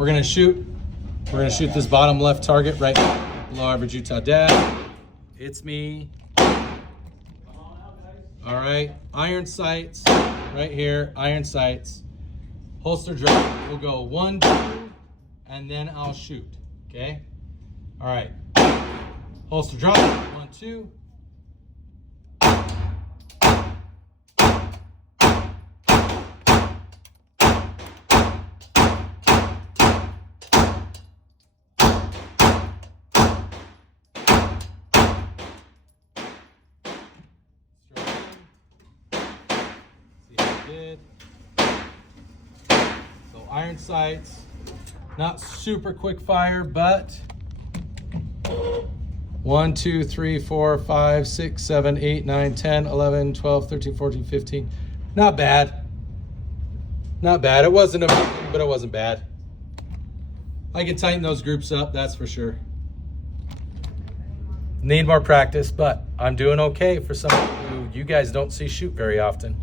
we're gonna shoot this bottom left target right below average Utah dad. It's me. All right, iron sights right here, iron sights. Holster drop, we'll go 1, 2, and then I'll shoot, okay? All right, holster drop, 1, 2. So iron sights, not super quick fire, but 1, 2, 3, 4, 5, 6, 7, 8, 9, 10, 11, 12, 13, 14, 15. Not bad. Not bad. It wasn't amazing, but it wasn't bad. I can tighten those groups up, that's for sure. Need more practice, but I'm doing okay for someone who you guys don't see shoot very often.